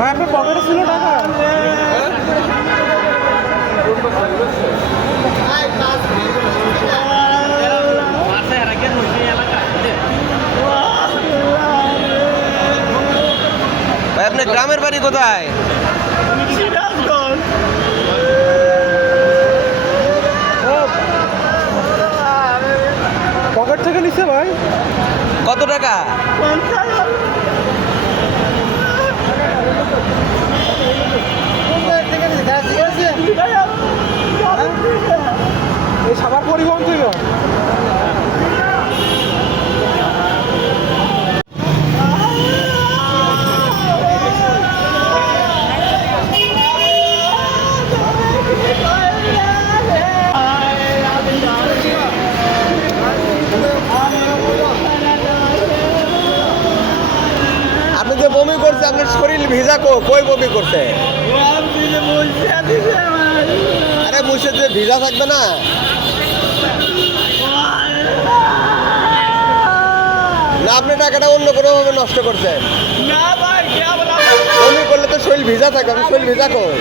ভাই আপনার পকেটে ছিল টাকা? ভাই আপনার গ্রামের বাড়ি কোথায়? পকেট থেকে নিচ্ছে ভাই। কত টাকা? এই সাভার পরিবহন থেকে। আপনি যে বমি করছে আপনার শরীর ভিজা কই বমি করছে? আরে মুছে যে ভিজা থাকবে না? না আপনি টাকাটা অন্য কোনোভাবে নষ্ট করছেন? বমি করলে তো শরীর ভিজা থাকে, আপনি শরীর ভিজা কই?